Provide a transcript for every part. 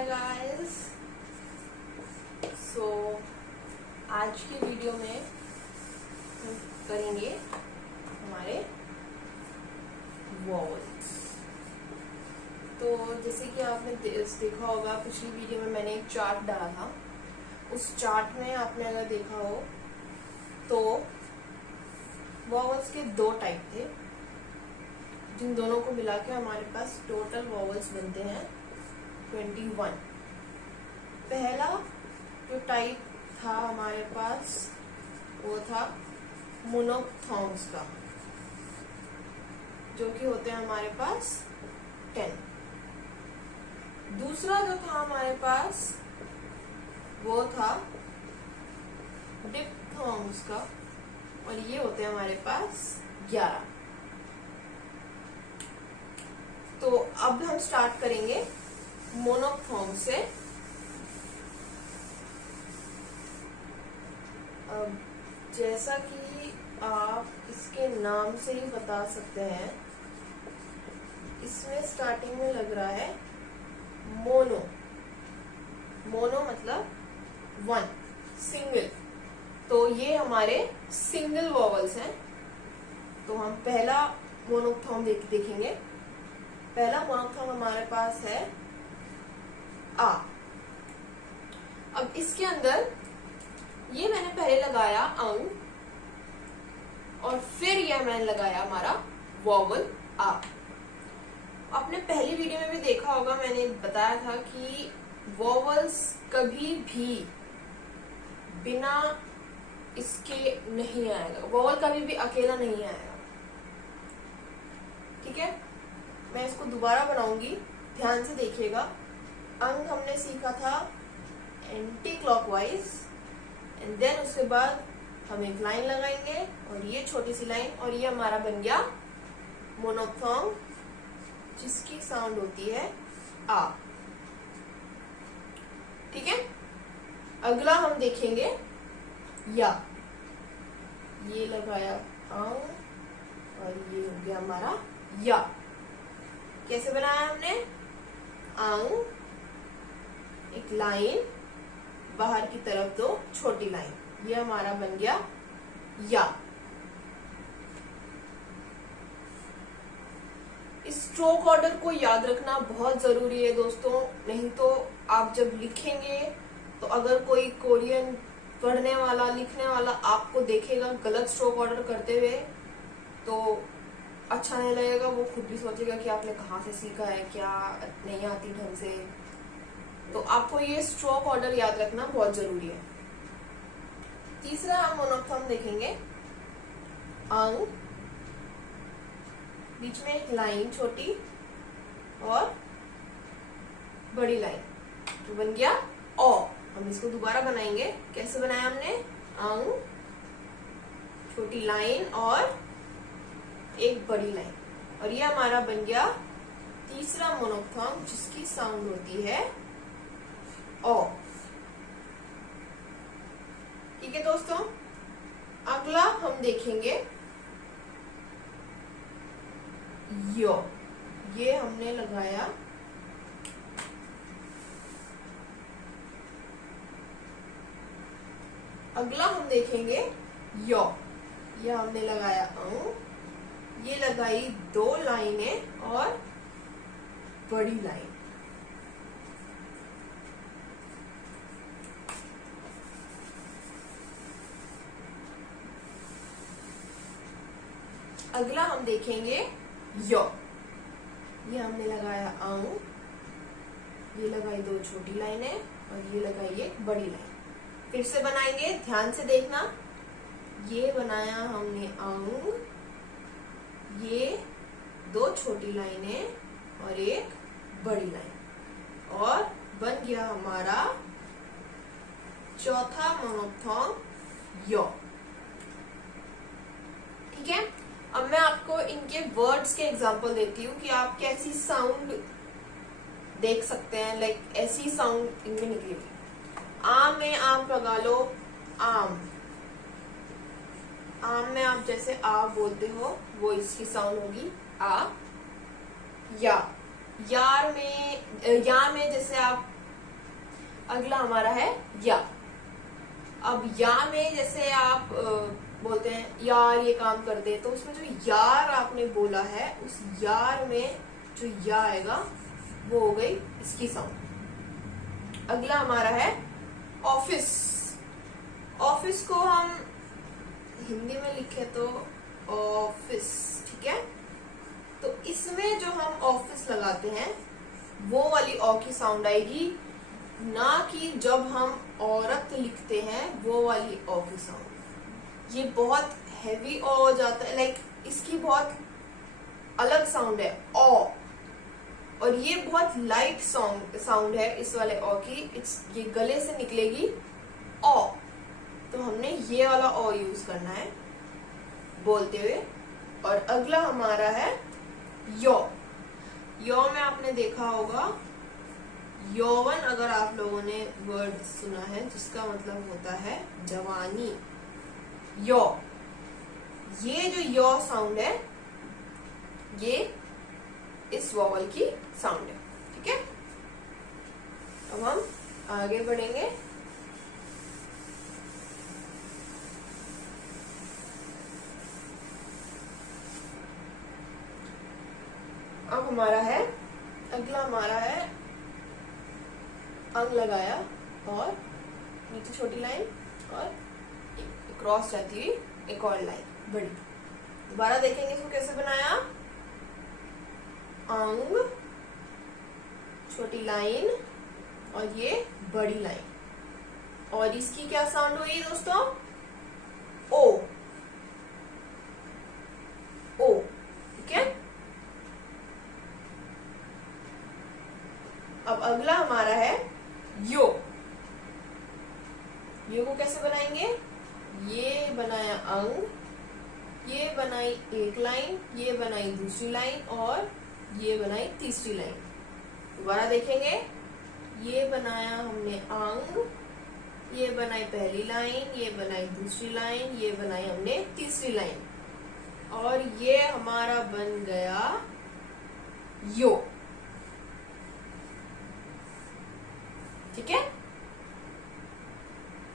Hi guys. सो आज की video में हम करेंगे हमारे वॉवल्स। तो जैसे कि आपने देखा होगा, पिछली वीडियो में मैंने एक चार्ट डाला था। उस चार्ट में आपने अगर देखा हो तो वॉवल्स के दो टाइप थे, जिन दोनों को मिला के हमारे पास टोटल वॉवल्स बनते हैं 21। पहला जो टाइप था हमारे पास वो था मोनोफ्थॉन्ग्स का, जो कि होते हैं हमारे पास 10। दूसरा जो था हमारे पास वो था डिप्थॉन्ग्स का, और ये होते हैं हमारे पास 11। तो अब हम स्टार्ट करेंगे मोनोफ्थॉन्ग से। अब जैसा कि आप इसके नाम से ही बता सकते हैं, इसमें स्टार्टिंग में लग रहा है मोनो। मोनो मतलब वन, सिंगल। तो ये हमारे सिंगल वॉवल्स हैं। तो हम पहला मोनोफ्थॉन्ग देखेंगे। पहला मोनोफ्थॉन्ग हमारे पास है आ। अब इसके अंदर ये मैंने पहले लगाया अंग, और फिर यह मैंने लगाया हमारा वॉवल आ। आपने पहली वीडियो में भी देखा होगा, मैंने बताया था कि वॉवल्स कभी भी बिना इसके नहीं आएगा। वॉवल कभी भी अकेला नहीं आएगा। ठीक है, मैं इसको दोबारा बनाऊंगी, ध्यान से देखिएगा। अंग हमने सीखा था एंटी क्लॉकवाइज, एंड देन उसके बाद हम एक लाइन लगाएंगे, और ये छोटी सी लाइन, और ये हमारा बन गया मोनोफ्थॉन्ग, जिसकी साउंड होती है आ। ठीक है, अगला हम देखेंगे या। ये लगाया अंग, और ये हो गया हमारा या। कैसे बनाया हमने? अंग, एक लाइन, बाहर की तरफ दो छोटी लाइन, ये हमारा बन गया या। इस स्ट्रोक ऑर्डर को याद रखना बहुत जरूरी है दोस्तों, नहीं तो आप जब लिखेंगे तो अगर कोई कोरियन पढ़ने वाला, लिखने वाला आपको देखेगा गलत स्ट्रोक ऑर्डर करते हुए, तो अच्छा नहीं लगेगा। वो खुद भी सोचेगा कि आपने कहाँ से सीखा है, क्या नहीं आती ढंग से। तो आपको ये स्ट्रोक ऑर्डर याद रखना बहुत जरूरी है। तीसरा हम मोनोफ्थॉन्ग देखेंगे। अंग, बीच में एक लाइन छोटी और बड़ी लाइन, तो बन गया ओ। हम इसको दोबारा बनाएंगे। कैसे बनाया हमने? अंग, छोटी लाइन और एक बड़ी लाइन, और ये हमारा बन गया तीसरा मोनोफ्थॉन्ग, जिसकी साउंड होती है ओ। ठीक है दोस्तों, अगला हम देखेंगे यो। ये हमने लगाया अगला हम देखेंगे यो। ये हमने लगाया अंग, ये लगाई दो लाइनें और बड़ी लाइन। अगला हम देखेंगे यो। ये हमने लगाया अंग, ये लगाई दो छोटी लाइनें, और ये लगाई एक बड़ी लाइन। फिर से बनाएंगे, ध्यान से देखना। ये बनाया हमने अंग, ये दो छोटी लाइनें और एक बड़ी लाइन, और बन गया हमारा चौथा मोनोफ्थॉन्ग यो। ठीक है, अब मैं आपको इनके वर्ड्स के एग्जांपल देती हूँ कि आप कैसी साउंड देख सकते हैं। लाइक ऐसी साउंड इनमें निकलेगी। आम में आप लगा लो आम। आम में आप जैसे आ बोलते हो, वो इसकी साउंड होगी आ। या, यार में, या में जैसे आप अगला हमारा है या। अब या में जैसे आप बोलते हैं यार ये काम कर दे, तो उसमें जो यार आपने बोला है उस यार में जो या आएगा वो हो गई इसकी साउंड। अगला हमारा है ऑफिस। ऑफिस को हम हिंदी में लिखे तो ऑफिस, ठीक है। तो इसमें जो हम ऑफिस लगाते हैं वो वाली ऑ की साउंड आएगी, ना कि जब हम औरत लिखते हैं वो वाली ऑ की साउंड। ये बहुत हैवी ऑ हो जाता है, लाइक इसकी बहुत अलग साउंड है ऑ, और ये बहुत लाइट साउंड है इस वाले ऑ की। ये गले से निकलेगी ऑ, तो हमने ये वाला ऑ यूज करना है बोलते हुए। और अगला हमारा है यो। यो में आपने देखा होगा यौवन, अगर आप लोगों ने वर्ड सुना है जिसका मतलब होता है जवानी, यो। ये जो यो साउंड है ये इस वॉवल की साउंड है, ठीक है। अब हम आगे बढ़ेंगे। अब हमारा है अगला हमारा है अंग लगाया और नीचे छोटी लाइन और क्रॉस जाती हुई एक और लाइन बड़ी। दोबारा देखेंगे इसको कैसे बनाया। अंग, छोटी लाइन और ये बड़ी लाइन, और इसकी क्या साउंड हुई दोस्तों, ओ। ओ, ठीक है। अब अगला हमारा है यो। यो को कैसे बनाएंगे, ये बनाया अंग, ये बनाई एक लाइन, ये बनाई दूसरी लाइन और ये बनाई तीसरी लाइन। दोबारा देखेंगे, ये बनाया हमने अंग, ये बनाई पहली लाइन, ये बनाई दूसरी लाइन, ये बनाई हमने तीसरी लाइन, और ये हमारा बन गया यो, ठीक है।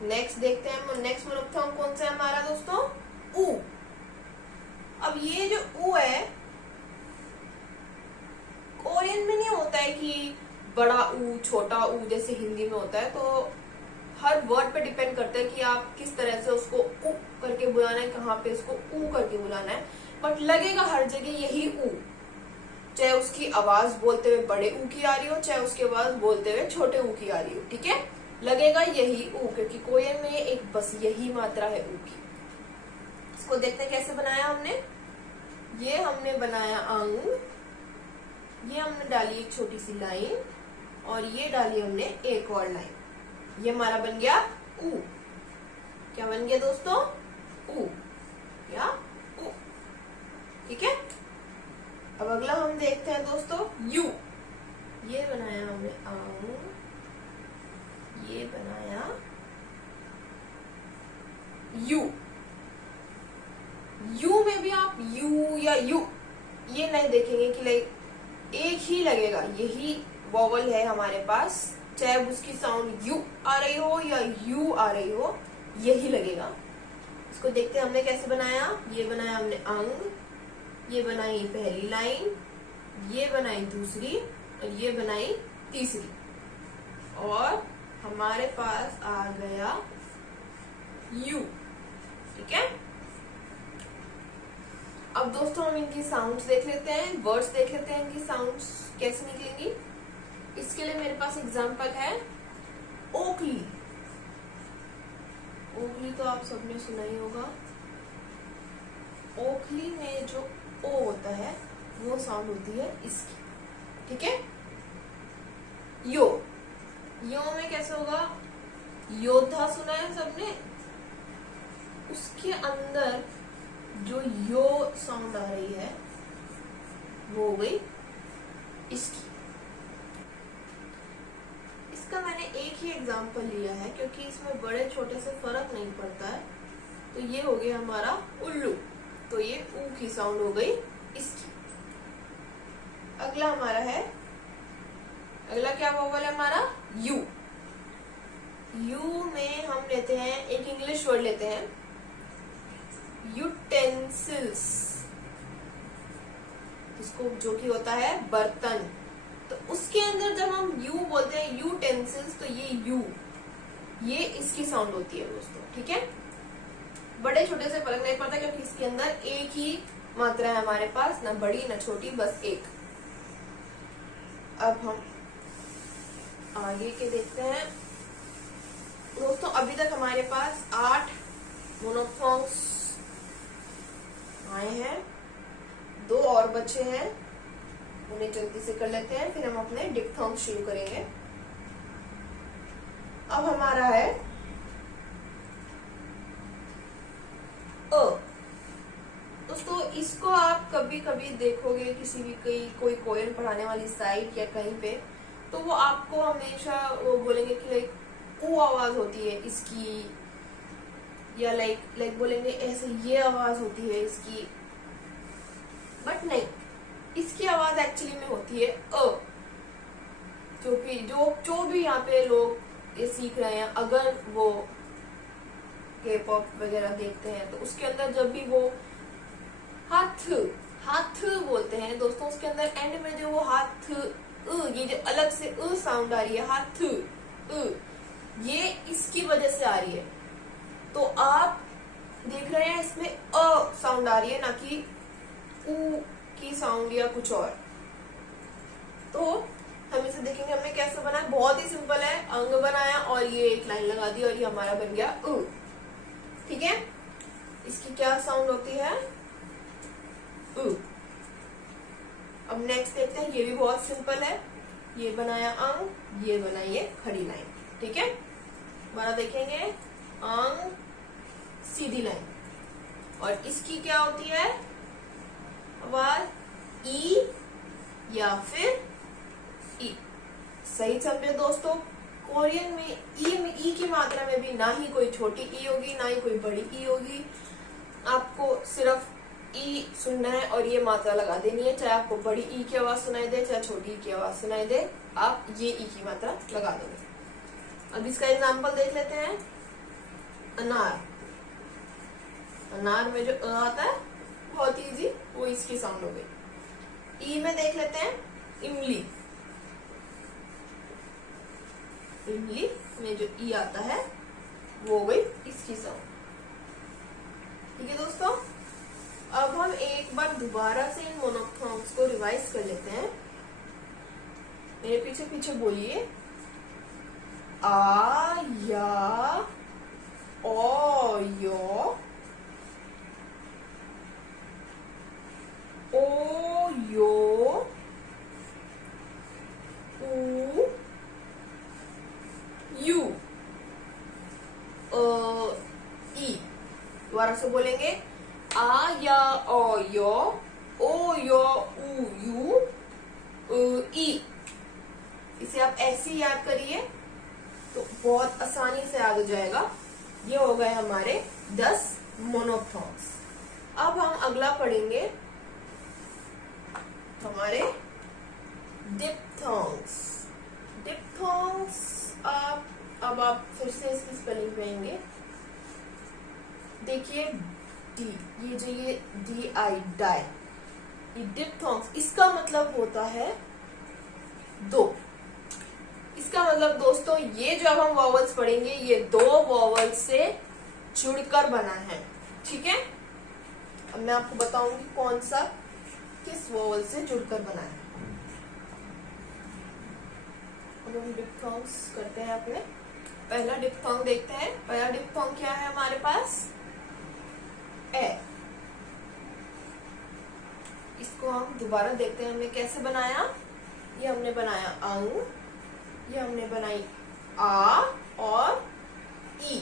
नेक्स्ट देखते हैं, नेक्स्ट मोनोप्थॉर्म कौन सा है हमारा दोस्तों, ऊ। अब ये जो ऊ है कोरियन में नहीं होता है कि बड़ा ऊ छोटा ऊ जैसे हिंदी में होता है, तो हर वर्ड पे डिपेंड करता है कि आप किस तरह से उसको ऊ करके बुलाना है, कहाँ पे उसको ऊ करके बुलाना है, बट लगेगा हर जगह यही ऊ, चाहे उसकी आवाज बोलते हुए बड़े ऊ की आ रही हो, चाहे उसकी आवाज बोलते हुए छोटे ऊ की आ रही हो, ठीक है, लगेगा यही ऊ, क्योंकि कोरियन में एक बस यही मात्रा है ऊ की। इसको देखते हैं कैसे बनाया हमने। ये हमने बनाया अंग, ये हमने डाली एक छोटी सी लाइन और ये डाली हमने एक और लाइन, ये हमारा बन गया ऊ। क्या बन गया दोस्तों, ऊ या ऊ, ठीक है। अब अगला हम देखते हैं दोस्तों यू। ये बनाया हमने अंग, ये बनाया यू। यू में भी आप यू या यू ये नहीं देखेंगे कि लाइक एक ही लगेगा, यही वॉवल है हमारे पास, चाहे उसकी साउंड यू आ रही हो या यू आ रही हो, यही लगेगा। इसको देखते हैं हमने कैसे बनाया। ये बनाया हमने अंग, ये बनाई पहली लाइन, ये बनाई दूसरी और ये बनाई तीसरी, और हमारे पास आ गया यू, ठीक है। अब दोस्तों हम इनकी साउंड्स देख लेते हैं, वर्ड्स देख लेते हैं इनकी साउंड्स कैसे निकलेंगी। इसके लिए मेरे पास एग्जांपल है ओकली। ओकली तो आप सबने सुना ही होगा। ओखली में जो ओ होता है वो साउंड होती है इसकी, ठीक है। यो, यो में कैसे होगा, योद्धा सुना है सबने, उसके अंदर जो यो साउंड आ रही है वो हो गई इसकी। इसका मैंने एक ही एग्जांपल लिया है क्योंकि इसमें बड़े छोटे से फर्क नहीं पड़ता है। तो ये हो गया हमारा उल्लू, तो ये ऊ की साउंड हो गई इसकी। अगला हमारा है, अगला क्या वोवल है हमारा, यू। यू में हम लेते हैं एक इंग्लिश वर्ड लेते हैं, यूटेंसिल्स, इसको जो कि होता है बर्तन। तो उसके अंदर जब हम यू बोलते हैं यूटेंसिल्स, तो ये इसकी साउंड होती है दोस्तों, ठीक है। बड़े छोटे से फर्क नहीं पड़ता क्योंकि इसके अंदर एक ही मात्रा है हमारे पास, ना बड़ी ना छोटी, बस एक। अब हम आगे के देखते हैं दोस्तों। अभी तक हमारे पास 8 मोनोफोन्स आए हैं, 2 और बचे हैं, उन्हें जल्दी से कर लेते हैं, फिर हम अपने डिप्थोंग शुरू करेंगे। अब हमारा है अ। दोस्तों इसको आप कभी कभी देखोगे किसी भी कोई पोएम पढ़ाने वाली साइट या कहीं पे, तो वो आपको हमेशा वो बोलेंगे कि लाइक वो आवाज होती है इसकी, या लाइक बोलेंगे ऐसे ये आवाज होती है इसकी, बट नहीं, इसकी आवाज एक्चुअली में होती है अ। जो भी यहाँ पे लोग ये सीख रहे हैं, अगर वो के पॉप वगैरह देखते हैं, तो उसके अंदर जब भी वो हाथ बोलते हैं दोस्तों, उसके अंदर एंड में जो वो हाथ ये जो अलग से साउंड आ रही है, हाथ ये इसकी वजह से आ रही है। तो आप देख रहे हैं इसमें अ साउंड आ रही है, ना कि उ की साउंड या कुछ और। तो हम इसे देखेंगे हमने कैसे बनाया। बहुत ही सिंपल है, अंग बनाया और ये एक लाइन लगा दी और ये हमारा बन गया उ, ठीक है। इसकी क्या साउंड होती है, उ। अब नेक्स्ट देखते हैं, ये भी बहुत सिंपल है, ये बनाया अंग, ये बनाइए खड़ी लाइन, ठीक है। हमारा देखेंगे अंग सीधी लाइन, और इसकी क्या होती है आवाज, ई या फिर ई। सही समझे दोस्तों, कोरियन में ई की मात्रा में भी ना ही कोई छोटी ई होगी, ना ही कोई बड़ी ई होगी। आपको सिर्फ ई सुनना है और ये मात्रा लगा देनी है, चाहे आपको बड़ी ई की आवाज सुनाई दे, चाहे छोटी ई की आवाज सुनाई दे, आप ये ई की मात्रा लगा दोगे। अब इसका एग्जाम्पल देख लेते हैं। अनार, अनार में जो अ आता है बहुत इजी, वो इसकी साउंड हो गई। ई में देख लेते हैं इमली, इमली में जो ई आता है वो हो गई इसकी साउंड, ठीक है दोस्तों। अब हम एक बार दोबारा से इन मोनोफोन्स को रिवाइज कर लेते हैं। मेरे पीछे पीछे बोलिए, आ या ओ यो, ओ यो, ऊ यू, ई। दोबारा से बोलेंगे, आ या ओ यो, ओ यो ऊ यू, ई। इसे आप ऐसे ही याद करिए तो बहुत आसानी से याद हो जाएगा। ये हो गए हमारे 10 मोनोफोन्स। अब हम अगला पढ़ेंगे हमारे डिप्थोन्स। डिप्थोन्स अब आप फिर से इसकी स्पेलिंग करेंगे। देखिए डी, ये डी आई, डाई, ये डिप्थोन्स, इसका मतलब होता है 2। इसका मतलब दोस्तों ये जो अब हम वॉवल्स पढ़ेंगे, ये 2 वॉवल्स से जुड़कर बना है, ठीक है। अब मैं आपको बताऊंगी कौन सा किस वॉवल से जुड़कर बना है। अब हम डिप्थोन्स करते हैं अपने। पहला डिप्थोंग देखते हैं। पहला डिप्थोंग क्या है हमारे पास, ए। इसको हम दोबारा देखते हैं हमने कैसे बनाया। ये हमने बनाया अंग, ये हमने बनाई आ और ई।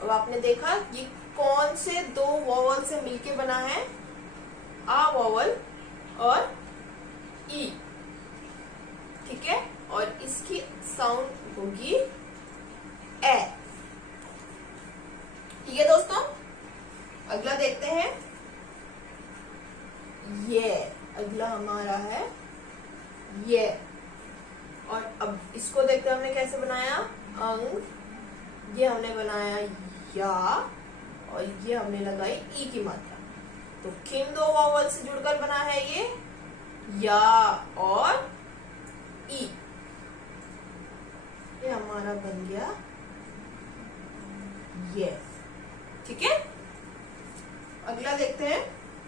अब आपने देखा ये कौन से 2 वॉवल से मिलके बना है, आ वॉवल और ई, ठीक है। और इसकी साउंड होगी ए, ठीक है दोस्तों। अगला देखते हैं, ये अगला हमारा है ये। और अब इसको देखते हैं हमने कैसे बनाया, अंग ये हमने बनाया या, और ये हमने लगाई ई की मात्रा। तो किन दो वावल से जुड़कर बना है ये? या और ई। ये हमारा बन गया ये। ठीक है, अगला देखते हैं।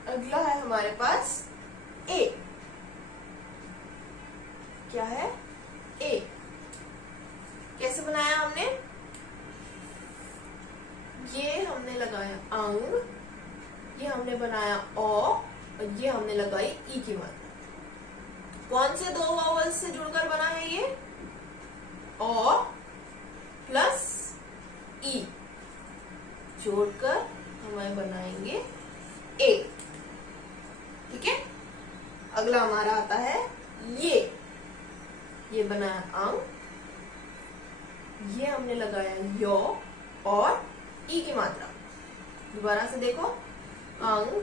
अगला है हमारे पास ए। क्या है? ए। कैसे बनाया हमने? ये हमने लगाया अंग, ये हमने बनाया ओ, और ये हमने लगाई ई की मात्रा। कौन से दो वावल से जुड़कर बना है ये? ओ प्लस ई जोड़कर हमें बनाएंगे ए। ठीक है, अगला हमारा आता है ये बनाया अंग, ये हमने लगाया यो और ई की मात्रा। दोबारा से देखो, अंग,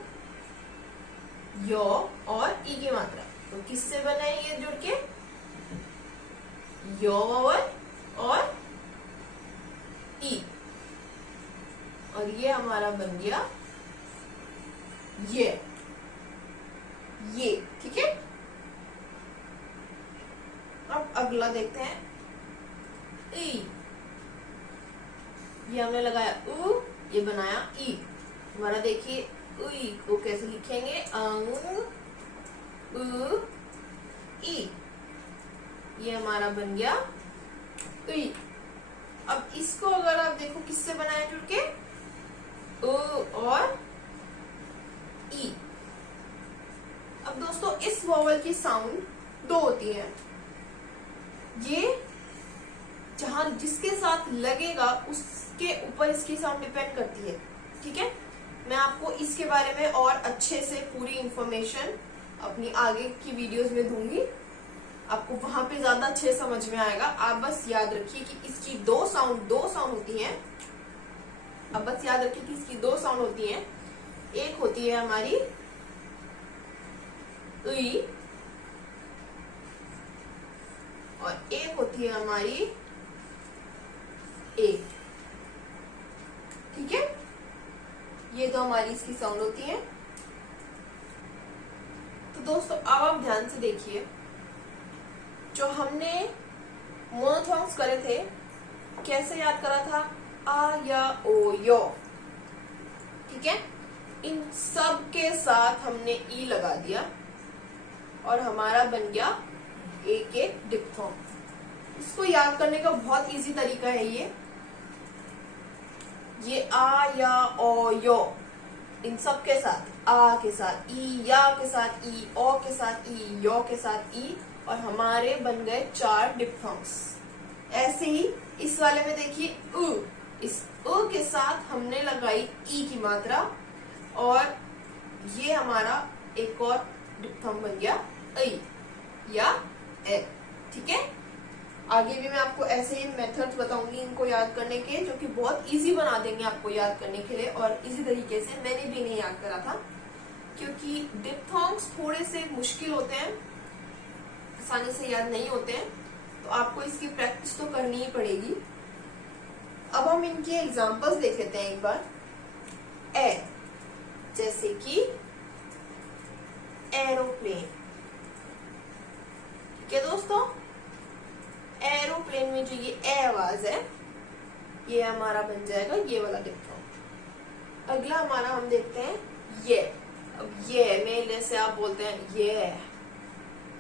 यो और ई की मात्रा। तो किससे बना है ये जुड़ के? यो वावल और ई, और ये हमारा बन गया ये। ठीक है, अब अगला देखते हैं ई। ये हमने लगाया उ, ये बनाया ई। हमारा देखिए उई को कैसे लिखेंगे? अंग उ ई। ये हमारा बन गया उई। अब इसको अगर आप देखो किससे बनाया जुड़ के? उ और ई। अब दोस्तों इस वॉवल की साउंड दो होती है। ये जहां जिसके साथ लगेगा उसके ऊपर इसकी साउंड डिपेंड करती है। ठीक है, मैं आपको इसके बारे में और अच्छे से पूरी इंफॉर्मेशन अपनी आगे की वीडियोस में दूंगी, आपको वहां पे ज्यादा अच्छे समझ में आएगा। आप बस याद रखिए कि इसकी दो साउंड होती हैं। अब बस याद रखिए कि इसकी दो साउंड होती हैं। एक होती है हमारी उई, और एक होती है हमारी ए। ठीक है, ये तो हमारी इसकी साउंड होती है। तो दोस्तों अब आप ध्यान से देखिए, जो हमने मोनोथॉन्ग्स करे थे कैसे याद करा था? आ या ओ यो। ठीक है, इन सब के साथ हमने ई लगा दिया और हमारा बन गया एक डिप्थोंग। इसको याद करने का बहुत इजी तरीका है ये आ या ओ यो, इन सब के साथ, आ के साथ ई, या के साथ ई, ओ के साथ ई, यो के साथ ई, और हमारे बन गए 4 डिप्थोंग्स। ऐसे ही इस वाले में देखिए उ, इस उ के साथ हमने लगाई ई की मात्रा, और ये हमारा एक और डिप्थोंग बन गया ऐ या ए। ठीक है, आगे भी मैं आपको ऐसे ही मेथड्स बताऊंगी इनको याद करने के, जो कि बहुत इजी बना देंगे आपको याद करने के लिए, और इजी तरीके से। मैंने भी नहीं याद करा था क्योंकि डिप्थोंग्स थोड़े से मुश्किल होते हैं, आसानी से याद नहीं होते हैं, तो आपको इसकी प्रैक्टिस तो करनी ही पड़ेगी। अब हम इनके एग्जांपल्स देख लेते हैं एक बार। ए, जैसे कि एरोप्लेन। ठीक है दोस्तों, एरोप्लेन में जो ये ए आवाज है, ये हमारा बन जाएगा ये वाला डिप्थोंग। अगला हमारा हम देखते हैं ये। अब ये में जैसे आप बोलते हैं ये,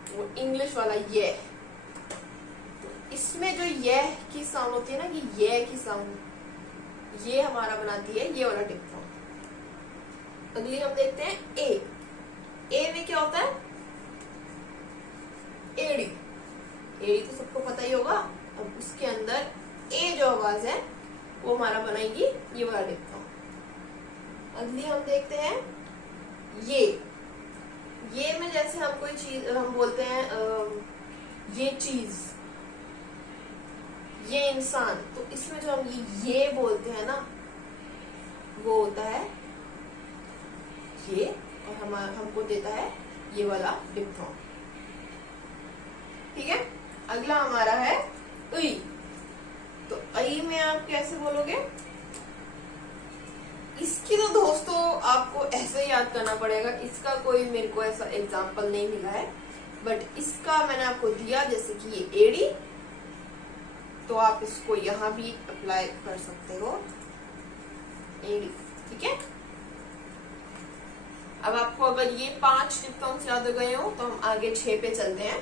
वो इंग्लिश वाला ये, तो इसमें जो ये की साउंड होती है ना, कि ये की साउंड, ये हमारा बनाती है ये वाला डिप्थोंग। अगली हम देखते हैं ए। ए में क्या होता है? एड़ी। एड़ी तो सबको पता ही होगा। अब उसके अंदर ए जो आवाज है वो हमारा बनाएगी ये वाला डिप्थोंग। अगली हम देखते हैं ये में जैसे हम कोई चीज हम बोलते हैं ये चीज, ये इंसान, तो इसमें जो हम ये बोलते हैं ना, वो होता है ये, और हमको देता है ये वाला डिप्थोंग। ठीक है, अगला हमारा है उई। तो आई में आप कैसे बोलोगे? इसकी तो दोस्तों आपको ऐसे याद करना पड़ेगा, इसका कोई मेरे को ऐसा एग्जाम्पल नहीं मिला है, बट इसका मैंने आपको दिया, जैसे कि ये एड़ी, तो आप इसको यहां भी अप्लाई कर सकते हो, एड़ी। ठीक है, अब आपको अगर ये 5 डिप्थॉन्ग्स याद हो गए हो तो हम आगे 6 पे चलते हैं।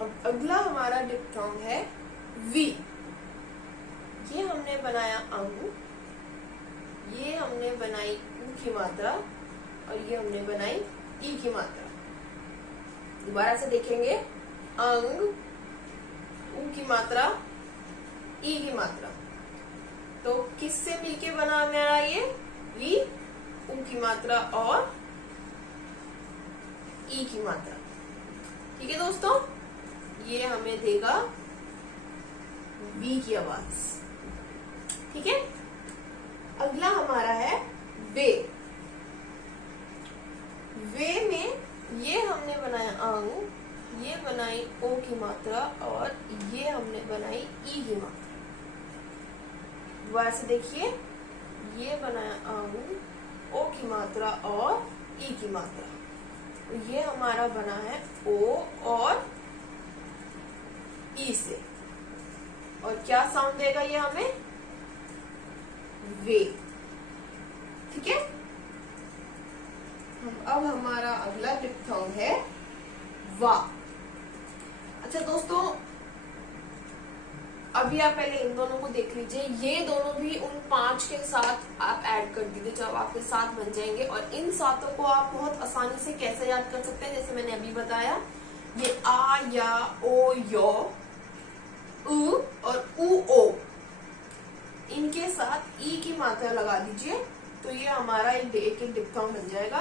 अब अगला हमारा डिप्थॉन्ग है वी। ये हमने बनाया अंग, ये हमने बनाई ऊ की मात्रा, और ये हमने बनाई ई की मात्रा। दोबारा से देखेंगे, अंग, ऊ की मात्रा, ई की मात्रा। तो किससे मिलके बना मेरा ये वी? ऊ की मात्रा और ई की मात्रा। ठीक है दोस्तों, ये हमें देगा वी की आवाज। ठीक है, अगला हमारा है वे। वे में ये हमने बनाया अंग, ये बनाई ओ की मात्रा, और ये हमने बनाई ई की मात्रा। दोबारा से देखिए, ये बनाया अंग, ओ की मात्रा और ई की मात्रा। ये हमारा बना है ओ और ई से, और क्या साउंड देगा ये हमें? वे। ठीक है, अब हमारा अगला डिप्थॉन्ग है वा। अच्छा दोस्तों, अभी आप पहले इन दोनों को देख लीजिए, ये दोनों भी उन 5 के साथ आप ऐड कर दीजिए जब आपके 7 बन जाएंगे। और इन 7 को आप बहुत आसानी से कैसे याद कर सकते हैं, जैसे मैंने अभी बताया, ये आ, या, ओ, यो, उ और उ, ओ, इनके साथ ई की मात्रा लगा दीजिए, तो ये हमारा एक डिप्थॉन्ग बन जाएगा।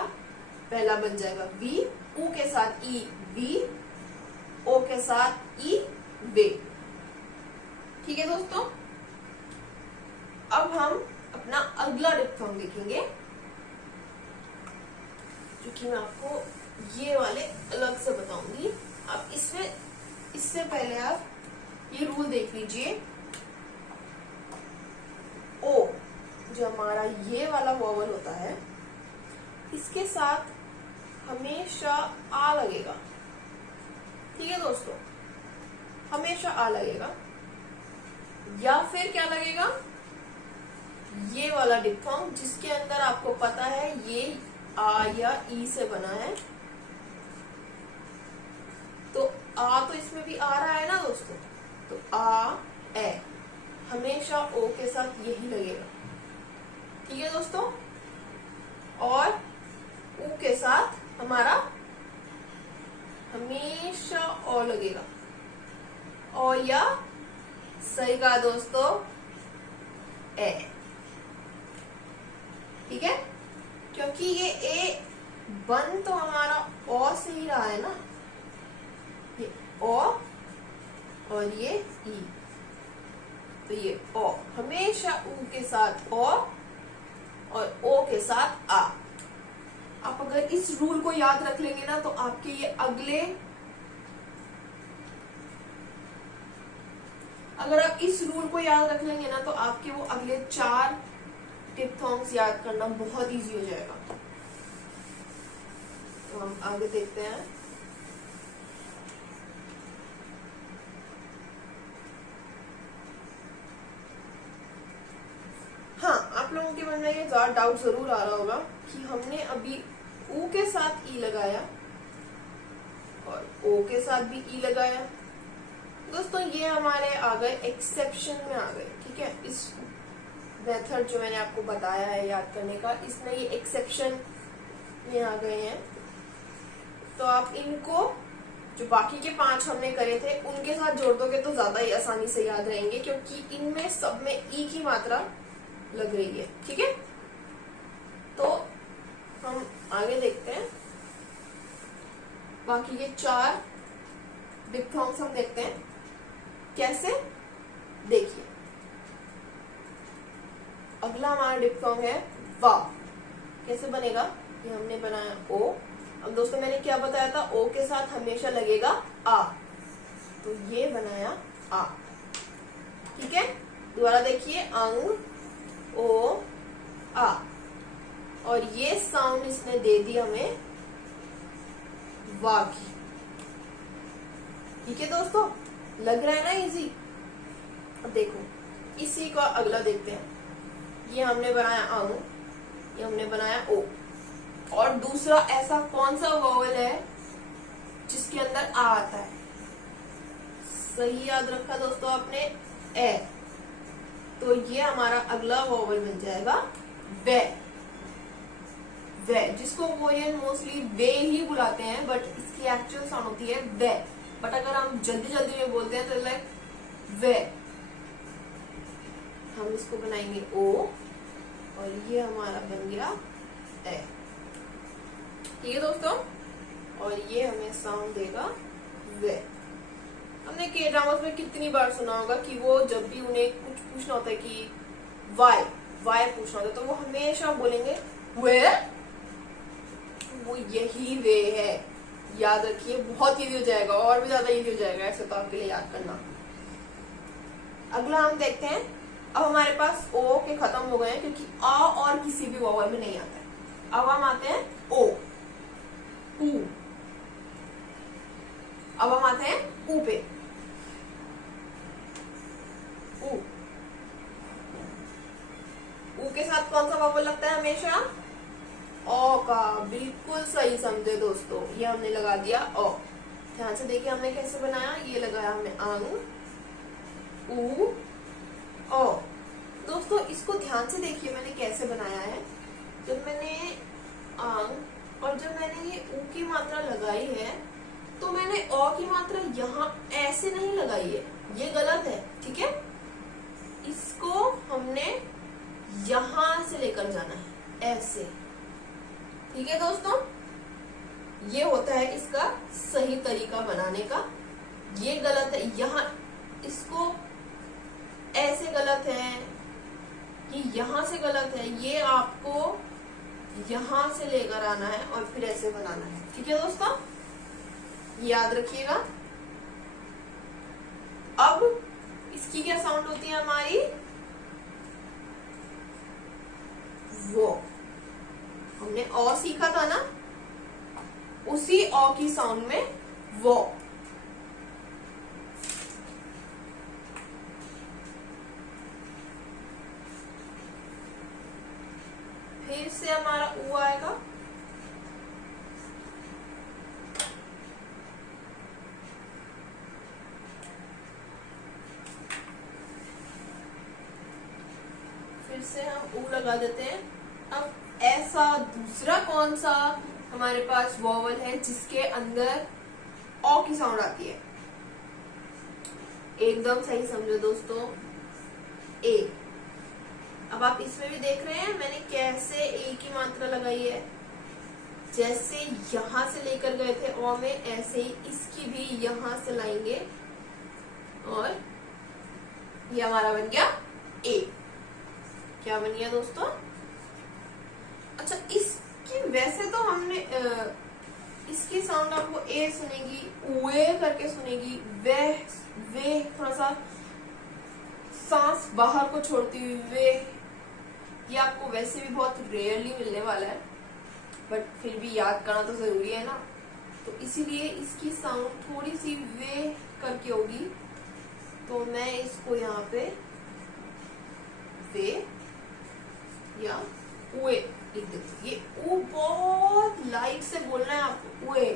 पहला बन जाएगा वी, उ के साथ ई वी, ओ के साथ ई वे। ठीक है दोस्तों, अब हम अपना अगला डिप्थॉन्ग देखेंगे, जो कि मैं आपको ये वाले अलग से बताऊंगी। अब इससे पहले आप ये रूल देख लीजिए, ओ जो हमारा ये वाला वॉवल होता है, इसके साथ हमेशा आ लगेगा। ठीक है दोस्तों, हमेशा आ लगेगा, या फिर क्या लगेगा? ये वाला डिप्थॉन्ग जिसके अंदर आपको पता है ये आ या ई से बना है, तो आ तो इसमें भी आ रहा है ना दोस्तों, तो आ, ए, हमेशा ओ के साथ यही लगेगा। ठीक है दोस्तों, और ऊ के साथ हमारा हमेशा ओ लगेगा, ओ या सही कहा दोस्तों, ए। ठीक है, क्योंकि ये ए बन तो हमारा ओ से ही रहा है ना, ये ओ और ये ई, तो ये ओ हमेशा ऊ के साथ ओ और ओ के साथ आ। आप अगर इस रूल को याद रख लेंगे ना, तो आपके ये अगर आप इस रूल को याद रख लेंगे ना, तो आपके वो अगले 4 डिप्थॉन्ग्स याद करना बहुत इजी हो जाएगा। तो हम आगे देखते हैं। हाँ, आप लोगों के मन में ये डाउट जरूर आ रहा होगा कि हमने अभी ऊ के साथ ई लगाया और ओ के साथ भी ई लगाया। दोस्तों, ये हमारे आ गए एक्सेप्शन में आ गए। ठीक है, इस मेथड जो मैंने आपको बताया है याद करने का, इसमें ये एक्सेप्शन में आ गए हैं। तो आप इनको, जो बाकी के 5 हमने करे थे, उनके साथ जोड़ दोगे तो ज्यादा ही आसानी से याद रहेंगे, क्योंकि इनमें सब में ई की मात्रा लग रही है। ठीक है, तो हम आगे देखते हैं। बाकी के 4 डिप्थॉन्ग्स हम देखते हैं कैसे। देखिए अगला हमारा डिप्थोंग है वा। कैसे बनेगा? ये हमने बनाया ओ। अब दोस्तों मैंने क्या बताया था, ओ के साथ हमेशा लगेगा आ, तो ये बनाया आ। ठीक है, दोबारा देखिए अंग ओ आ, और ये साउंड इसने दे दी हमें वा की। ठीक है दोस्तों, लग रहा है ना इजी। अब देखो इसी का अगला देखते हैं। ये हमने बनाया अंग, ये हमने बनाया ओ, और दूसरा ऐसा कौन सा वॉवल है जिसके अंदर आ आता है? सही याद रखा दोस्तों आपने, ए। तो ये हमारा अगला वॉवल बन जाएगा वे। वे, जिसको कोरियन मोस्टली वे ही बुलाते हैं, बट इसकी एक्चुअल साउंड होती है वे। बट अगर हम जल्दी जल्दी में बोलते हैं तो लाइक वे। हम इसको बनाएंगे ओ, और ये हमारा बन गया ए। ठीक है दोस्तों, और ये हमें साउंड देगा वे। हमने के ड्रामास में कितनी बार सुना होगा कि वो जब भी उन्हें कुछ पूछना होता है कि वाई वाई पूछना होता है, तो वो हमेशा बोलेंगे वे। वो यही वे है, याद रखिए। बहुत इजी हो जाएगा, और भी ज्यादा इजी हो जाएगा ऐसे तो आपके लिए याद करना। अगला हम देखते हैं। अब हमारे पास ओ के खत्म हो गए हैं, क्योंकि आ और किसी भी वॉवल में नहीं आता है। अब हम आते हैं ओ, ऊ। अब हम आते हैं ऊ पे, ऊ। ऊ के साथ कौन सा वॉवल लगता है हमेशा? ओ का। बिल्कुल सही समझे दोस्तों, ये हमने लगा दिया ओ। ध्यान से देखिए हमने कैसे बनाया। ये लगाया हमने अंग ऊ ओ। दोस्तों इसको ध्यान से देखिए मैंने कैसे बनाया है। जब मैंने अंग और जब मैंने ये ऊ की मात्रा लगाई है, तो मैंने ओ की मात्रा यहाँ ऐसे नहीं लगाई है, ये गलत है। ठीक है, इसको हमने यहां से लेकर जाना है, ऐसे। ठीक है दोस्तों, ये होता है इसका सही तरीका बनाने का। ये गलत है, यहाँ इसको ऐसे गलत है, ये यहां से गलत है। ये आपको यहां से लेकर आना है और फिर ऐसे बनाना है। ठीक है दोस्तों, याद रखिएगा। अब इसकी क्या साउंड होती है हमारी? वो हमने ओ सीखा था ना, उसी ओ की साउंड में वो। फिर से हमारा ऊ आएगा, फिर से हम ऊ लगा देते हैं। अब ऐसा दूसरा कौन सा हमारे पास वॉवल है जिसके अंदर ओ की साउंड आती है? एकदम सही समझो दोस्तों, ए। अब आप इसमें भी देख रहे हैं मैंने कैसे ए की मात्रा लगाई है। जैसे यहां से लेकर गए थे ओ में, ऐसे ही इसकी भी यहां से लाएंगे, और ये हमारा बन गया ए। क्या बन गया दोस्तों? अच्छा, इसकी वैसे तो हमने इसकी साउंड आपको ए सुनेगी, वे करके सुनेगी, वे थोड़ा सा सांस बाहर को छोड़ती हुई वे। ये आपको वैसे भी बहुत रेयरली मिलने वाला है, बट फिर भी याद करना तो जरूरी है ना। तो इसीलिए इसकी साउंड थोड़ी सी वे करके होगी। तो मैं इसको यहाँ पे वे या उए लिख देती हूँ। ये ऊ बहुत लाइट से बोलना है आपको, उए,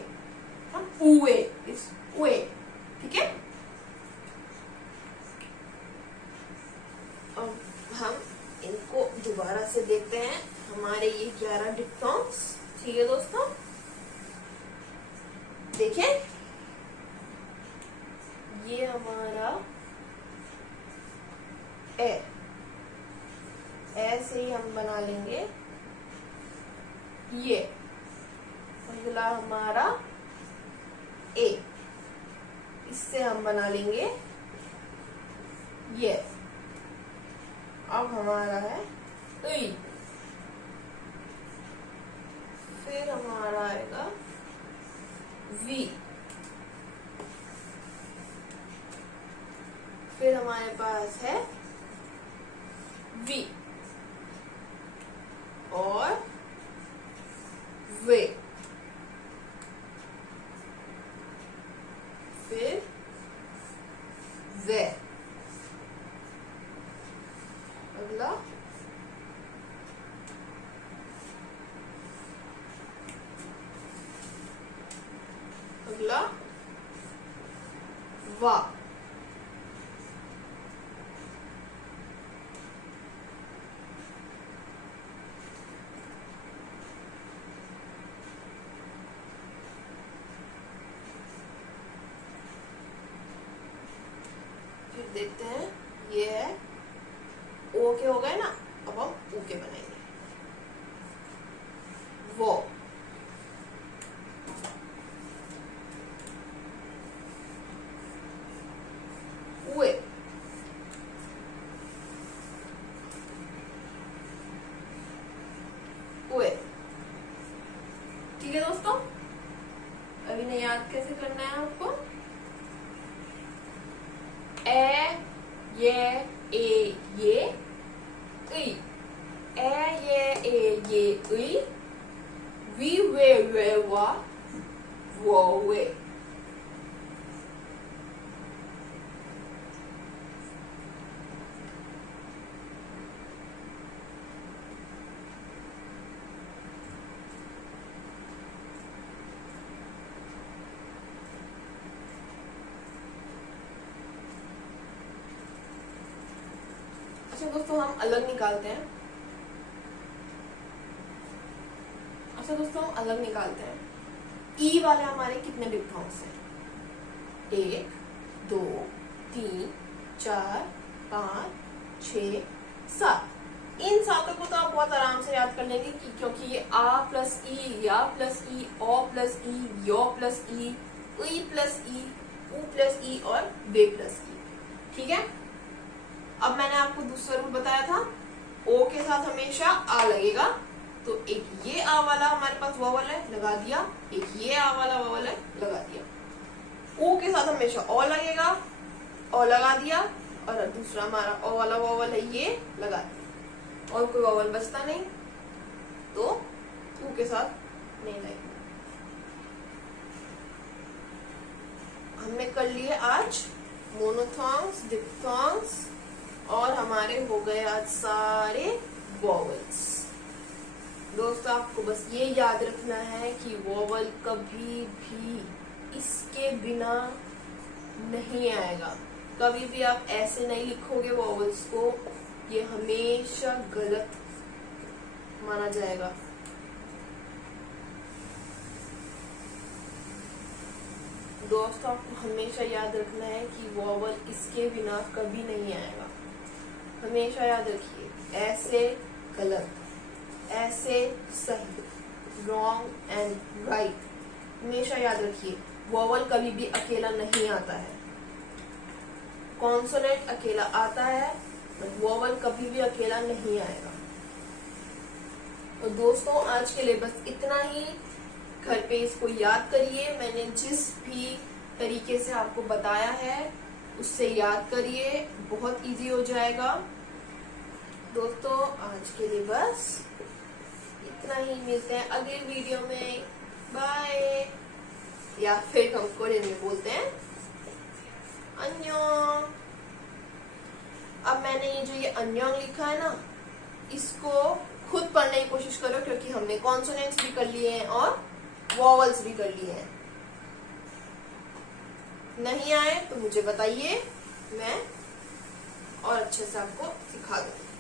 उए, इट्स उए। ठीक है, अब हम इनको दोबारा से देखते हैं, हमारे ये 11 डिप्थोंग्स। ठीक है दोस्तों, देखें ये हमारा ए, ऐसे ही हम बना लेंगे। ये अगला हमारा ए, इससे हम बना लेंगे ये। अब हमारा है ई। फिर हमारा आएगा वी। फिर हमारे पास है वी और वे। फिर वे। अगला वा। फिर देखते हैं, ये है ओ के हो गए ना, अब हम ऊ के बनाएंगे। वो, उए, उए। ठीक है दोस्तों, अभी नहीं याद कैसे करना है आपको। ए ये ये ई। ए ये ई। वी वे वा वो वे। अच्छा दोस्तों, हम अलग निकालते हैं। अच्छा दोस्तों, हम अलग निकालते हैं। ई वाले हमारे कितने डिप्थॉन्ग्स हैं? 1 2 3 4 5 6 7। इन सातों को तो आप बहुत आराम से याद कर लेंगे क्योंकि ये आ प्लस ई, या प्लस ई, ओ प्लस ई, यो प्लस ई, उई प्लस ई, उ प्लस ई और वे प्लस ई। ठीक है। अब मैंने आपको दूसरा रूल बताया था, ओ के साथ हमेशा आ लगेगा, तो एक ये आ वाला हमारे पास वॉवल है, लगा दिया। एक ये आ वाला वॉवल है, लगा दिया। ओ के साथ हमेशा ओ लगेगा, ओ लगा दिया। और दूसरा हमारा ओ वाला वॉवल है, ये लगा दिया। और कोई वॉवल बचता नहीं, तो ऊ के साथ नहीं लगेगा। हमने कर लिए आज मोनोथॉन्ग्स, डिप्थॉन्ग्स, और हमारे हो गए आज सारे वॉवल्स। दोस्तों, आपको बस ये याद रखना है कि वॉवल कभी भी इसके बिना नहीं आएगा। कभी भी आप ऐसे नहीं लिखोगे वॉवल्स को, ये हमेशा गलत माना जाएगा। दोस्तों, आपको हमेशा याद रखना है कि वॉवल इसके बिना कभी नहीं आएगा। हमेशा याद रखिए, ऐसे गलत, ऐसे सही, रॉन्ग एंड राइट। हमेशा याद रखिए, वॉवल कभी भी अकेला नहीं आता है। कॉन्सोनेंट अकेला आता है, वॉवल कभी भी अकेला नहीं आएगा। तो दोस्तों, आज के लिए बस इतना ही। घर पे इसको याद करिए। मैंने जिस भी तरीके से आपको बताया है उससे याद करिए, बहुत इजी हो जाएगा। दोस्तों, आज के लिए बस इतना ही। मिलते हैं अगले वीडियो में। बाय। या फिर हम कोरियन में बोलते हैं अन्योंग। अब मैंने ये अन्योंग लिखा है ना, इसको खुद पढ़ने की कोशिश करो, क्योंकि हमने कॉन्सोनेंट्स भी कर लिए हैं और वॉवल्स भी कर लिए हैं। नहीं आए तो मुझे बताइए, मैं और अच्छे से आपको सिखा दूंगी।